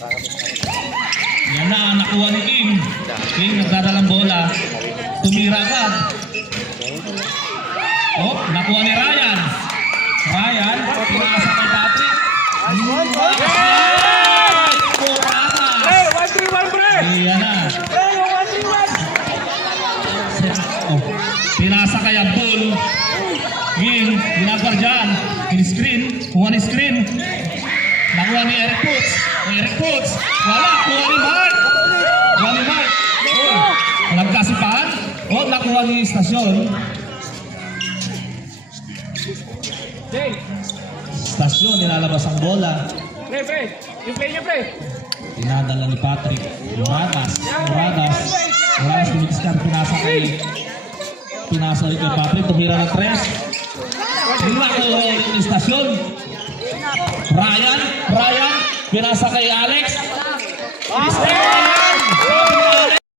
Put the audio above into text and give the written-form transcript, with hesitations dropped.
Yan na, nakuha ni King. King nagdadalang bola. Tumira agad. Oh, nakuha ni Ryan. Ryan, pinasa kay Patrick. Yan na. Oh, pinasa kay Abdul. King, ginagawa dyan. In-screen, kuha ni screen. Nakuha ni Eric Putz. Eric Putz. Wala, kuha ni Mark. Kuha ni Mark. Oh, nagkasipahan. Oh, nakuha ni Stasyon. Stasyon, nilalabas ang bola. Pre. Yung play niya, pre. Dinadala ni Patrick. Muradas. Tumitis ka. Pinasa rin kay Patrick. Tumira ng tres. Nakuha ni Stasyon. Ryan. Pinasa kay Alex.